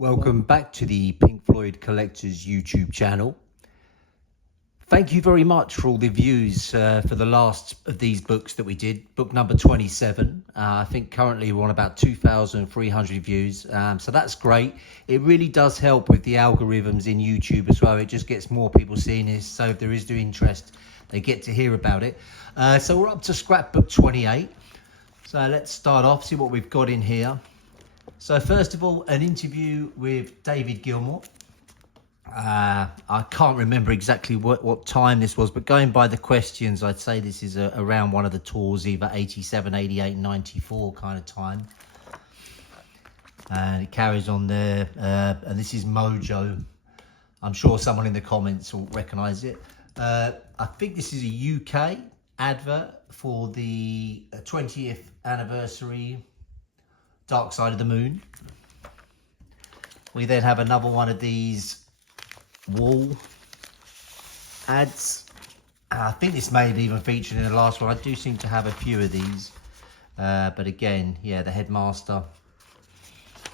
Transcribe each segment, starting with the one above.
Welcome back to the Pink Floyd Collectors YouTube channel. Thank you very much for all the views for the last of these books that we did. Book number 27. I think currently we're on about 2,300 views. So that's great. It really does help with the algorithms in YouTube as well. It just gets more people seeing this. So if there is new interest, they get to hear about it. So we're up to scrapbook 28. So let's start off, see what we've got in here. So first of all, an interview with David Gilmour. I can't remember exactly what time this was, but going by the questions, I'd say this is around one of the tours, either 87, 88, 94 kind of time. And it carries on there. And this is Mojo. I'm sure someone in the comments will recognise it. I think this is a UK advert for the 20th anniversary Dark Side of the Moon. We then have another one of these wall ads. I think this may have even featured in the last one. I do seem to have a few of these. But again, yeah, the headmaster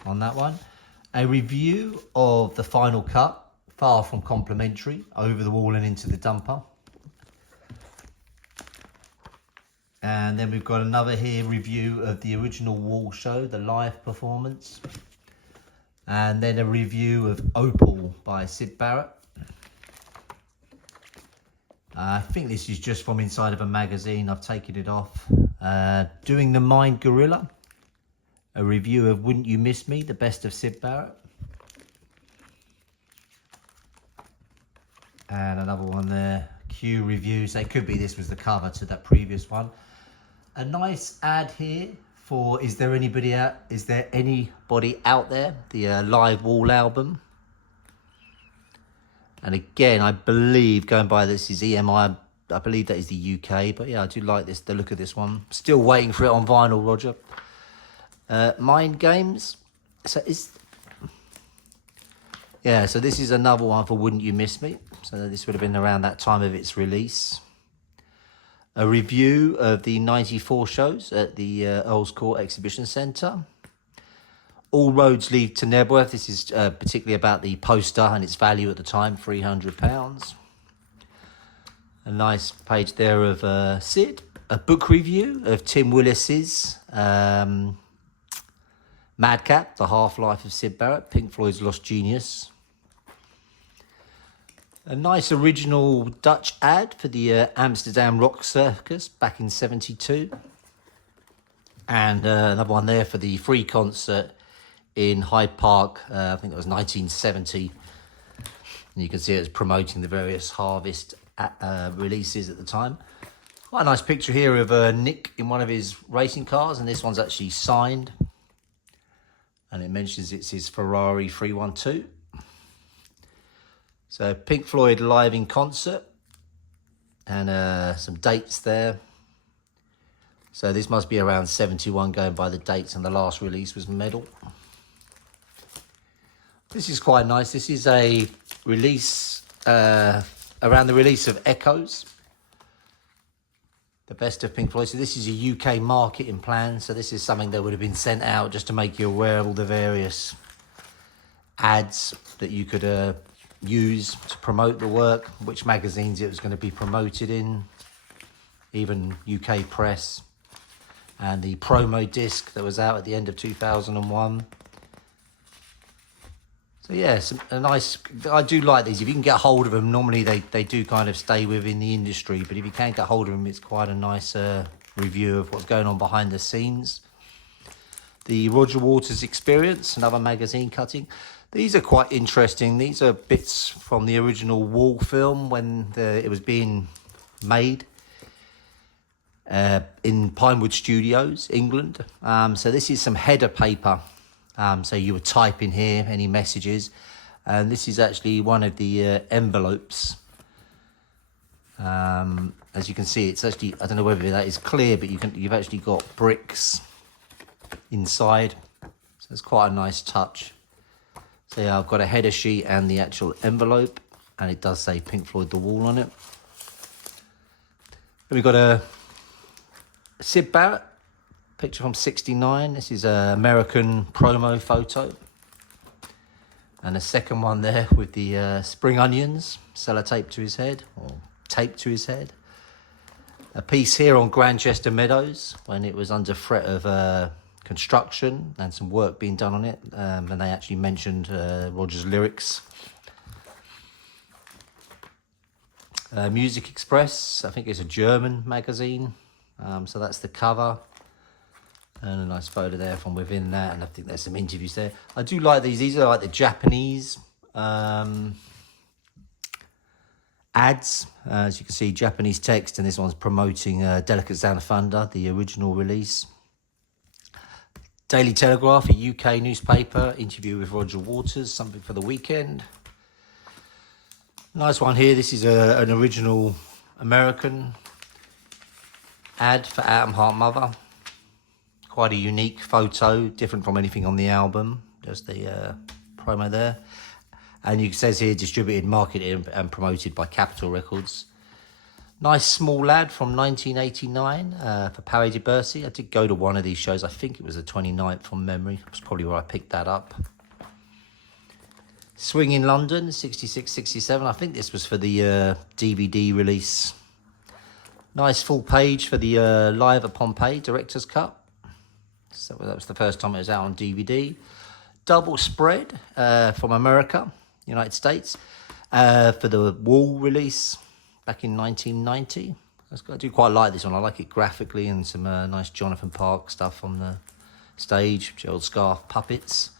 on that one. A review of the final cut, far from complimentary, over the wall and into the dumper. And then we've got another here review of the original wall show, the live performance. And then a review of Opal by Sid Barrett. I think this is just from inside of a magazine. I've taken it off. Doing the Mind Gorilla. A review of Wouldn't You Miss Me, the best of Sid Barrett. And another one there. Q reviews. It could be this was the cover to that previous one. A nice ad here for Is There Anybody Out There? The live wall album. And again, I believe, going by this is EMI, I believe that is the UK. But yeah, I do like this, the look of this one. Still waiting for it on vinyl, Roger. Mind Games. So this is another one for Wouldn't You Miss Me? So this would have been around that time of its release. A review of the 94 shows at the Earls Court Exhibition Centre. All roads lead to Nebworth. This is particularly about the poster and its value at the time, £300. A nice page there of Sid. A book review of Tim Willis's Madcap, The Half-Life of Sid Barrett, Pink Floyd's Lost Genius. A nice original Dutch ad for the Amsterdam Rock Circus back in '72. And another one there for the free concert in Hyde Park, I think it was 1970. And you can see it was promoting the various Harvest releases at the time. Quite a nice picture here of Nick in one of his racing cars, and this one's actually signed. And it mentions it's his Ferrari 312. So Pink Floyd live in concert, and some dates there. So this must be around 71 going by the dates, and the last release was Medal. This is quite nice. This is a release around the release of Echoes, the best of Pink Floyd. So this is a UK marketing plan. So this is something that would have been sent out just to make you aware of all the various ads that you could use to promote the work, which magazines it was going to be promoted in, even UK press, and the promo disc that was out at the end of 2001. So yeah, a nice, I do like these. If you can get hold of them, normally they do kind of stay within the industry, but if you can't get hold of them, it's quite a nice review of what's going on behind the scenes. The Roger Waters Experience, another magazine cutting. These are quite interesting. These are bits from the original Wall film when it was being made in Pinewood Studios, England. So this is some header paper. So you would type in here any messages. And this is actually one of the envelopes. As you can see, it's actually, I don't know whether that is clear, but you've actually got bricks inside. So it's quite a nice touch. So yeah, I've got a header sheet and the actual envelope, and it does say Pink Floyd The Wall on it. Then we've got a Sid Barrett picture from '69. This is an American promo photo. And a second one there with the spring onions, sellotape to his head, or taped to his head. A piece here on Grantchester Meadows when it was under threat of construction and some work being done on it. And they actually mentioned Roger's lyrics. Music Express, I think it's a German magazine. So that's the cover. And a nice photo there from within that. And I think there's some interviews there. I do like these. These are like the Japanese ads. As you can see, Japanese text. And this one's promoting Delicate Sound of Thunder, the original release. Daily Telegraph, a UK newspaper. Interview with Roger Waters, something for the weekend. Nice one here. This is an original American ad for Atom Heart Mother. Quite a unique photo, different from anything on the album. Just the promo there. And it says here, distributed, marketed and promoted by Capitol Records. Nice small lad from 1989 for Paris de Bercy. I did go to one of these shows. I think it was the 29th from memory. That's probably where I picked that up. Swing in London, 66, 67. I think this was for the DVD release. Nice full page for the Live at Pompeii Director's Cut. So that was the first time it was out on DVD. Double spread from America, United States, for the Wall release back in 1990. I do quite like this one. I like it graphically and some nice Jonathan Park stuff on the stage. Gerald Scarfe puppets.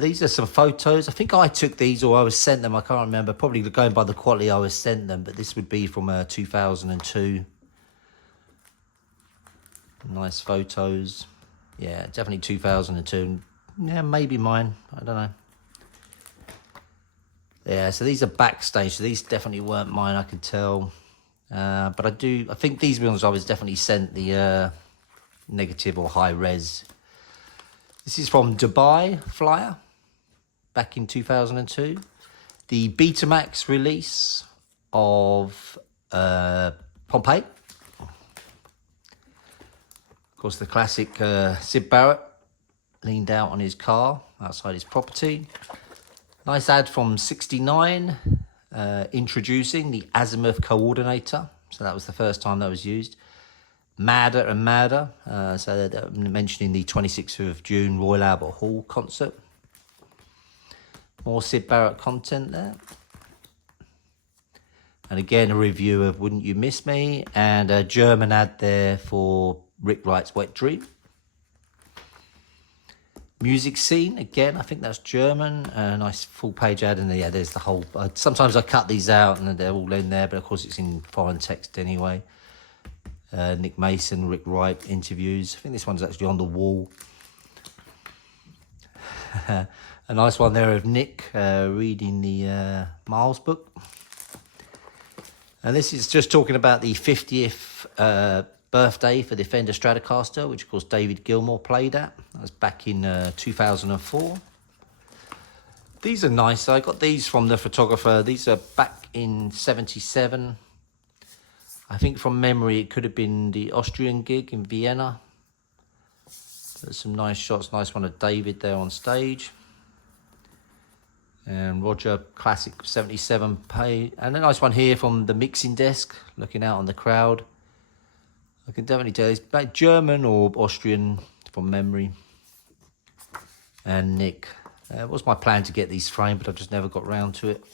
These are some photos. I think I took these or I was sent them. I can't remember. Probably going by the quality I was sent them. But this would be from 2002. Nice photos. Yeah, definitely 2002. Yeah, maybe mine. I don't know. Yeah, so these are backstage. So these definitely weren't mine, I could tell. But I think these ones I was definitely sent the negative or high res. This is from Dubai Flyer back in 2002. The Betamax release of Pompeii. Of course, the classic Sid Barrett leaned out on his car outside his property. Nice ad from 69, introducing the Azimuth Coordinator. So that was the first time that was used. Madder and Madder, so they're mentioning the 26th of June Royal Albert Hall concert. More Sid Barrett content there. And again, a review of Wouldn't You Miss Me, and a German ad there for Rick Wright's Wet Dream. Music Scene, again, I think that's German. A nice full page ad, and yeah, there's the whole... sometimes I cut these out and they're all in there, but of course it's in foreign text anyway. Nick Mason, Rick Wright interviews. I think this one's actually on the wall. A nice one there of Nick reading the Miles book. And this is just talking about the 50th birthday for the Fender Stratocaster, which of course David Gilmour played at. That was back in 2004. These are nice. I got these from the photographer. These are back in 77. I think from memory it could have been the Austrian gig in Vienna. There's some nice shots. Nice one of David there on stage. And Roger, classic 77 pay. And a nice one here from the mixing desk, looking out on the crowd. I can definitely tell it's back German or Austrian from memory. And Nick. It was my plan to get these framed, but I just never got round to it.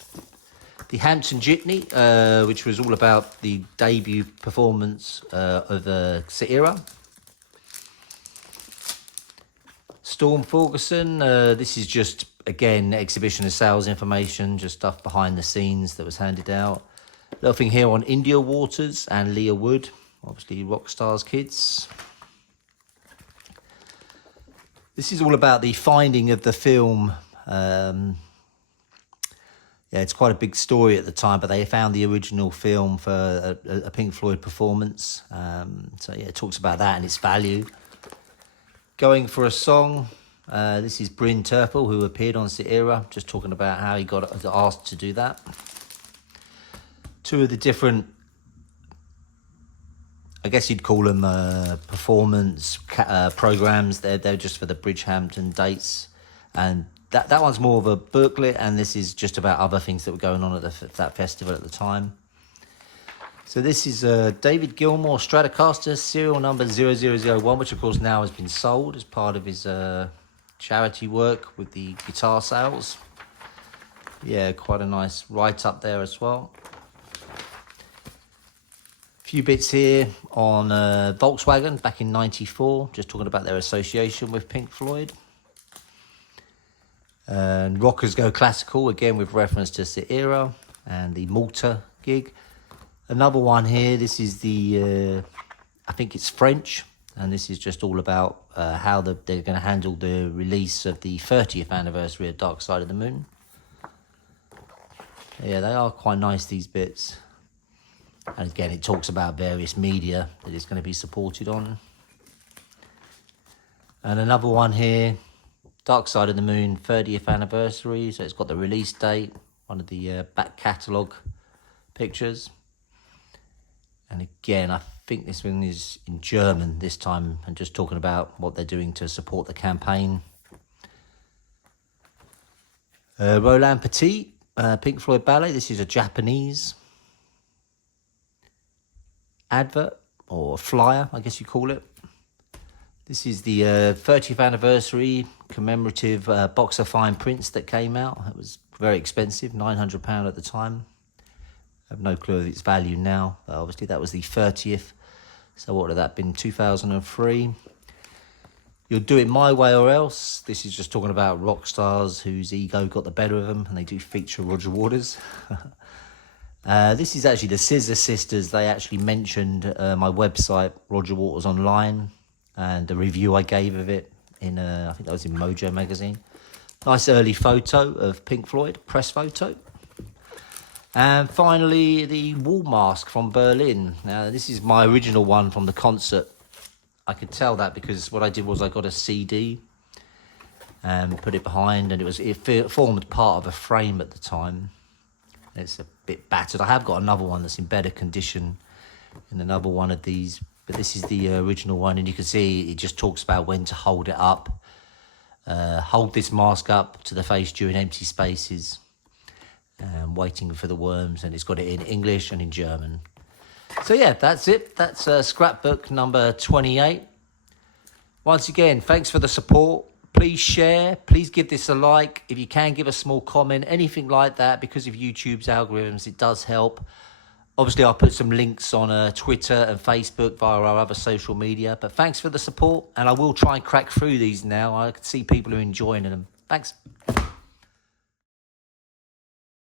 The Hampton Jitney, which was all about the debut performance of Saira. Storm Ferguson, this is just, again, exhibition of sales information, just stuff behind the scenes that was handed out. Little thing here on India Waters and Leah Wood, obviously Rockstar's kids. This is all about the finding of the film. Yeah, it's quite a big story at the time, but they found the original film for a Pink Floyd performance. So yeah, it talks about that and its value. Going for a song. This is Bryn Terfel, who appeared on Saira, just talking about how he got asked to do that. Two of the different, I guess you'd call them programs. They're just for the Bridgehampton dates, and that one's more of a booklet, and this is just about other things that were going on at that festival at the time. So this is David Gilmour Stratocaster, serial number 0001, which of course now has been sold as part of his charity work with the guitar sales. Yeah, quite a nice write-up there as well. A few bits here on Volkswagen back in '94, just talking about their association with Pink Floyd. And Rockers Go Classical, again with reference to the era and the Malta gig. Another one here, this is the, I think it's French, and this is just all about how they're going to handle the release of the 30th anniversary of Dark Side of the Moon. Yeah, they are quite nice, these bits. And again, it talks about various media that it's going to be supported on. And another one here, Dark Side of the Moon 30th anniversary. So it's got the release date, one of the back catalogue pictures. And again, I think this one is in German this time, and just talking about what they're doing to support the campaign. Roland Petit, Pink Floyd Ballet. This is a Japanese advert, or flyer, I guess you call it. This is the 30th anniversary commemorative box of fine prints that came out. It was very expensive, £900 at the time. I have no clue of its value now, but obviously that was the 30th. So what would that have been, 2003? You'll Do It My Way or Else. This is just talking about rock stars whose ego got the better of them, and they do feature Roger Waters. This is actually the Scissor Sisters. They actually mentioned my website, Roger Waters Online, and the review I gave of it in, I think that was in Mojo magazine. Nice early photo of Pink Floyd, press photo. And finally, the wall mask from Berlin. Now, this is my original one from the concert. I could tell that because what I did was I got a CD and put it behind, and it formed part of a frame at the time. It's a bit battered. I have got another one that's in better condition in another one of these, but this is the original one, and you can see it just talks about when to hold it up. Hold this mask up to the face during empty spaces. Waiting for the worms, and it's got it in English and in German. So yeah, that's it. That's scrapbook number 28. Once again, thanks for the support. Please share, please give this a like. If you can, give a small comment, anything like that, because of YouTube's algorithms, it does help. Obviously, I'll put some links on Twitter and Facebook via our other social media. But thanks for the support, and I will try and crack through these now. I can see people are enjoying them. Thanks.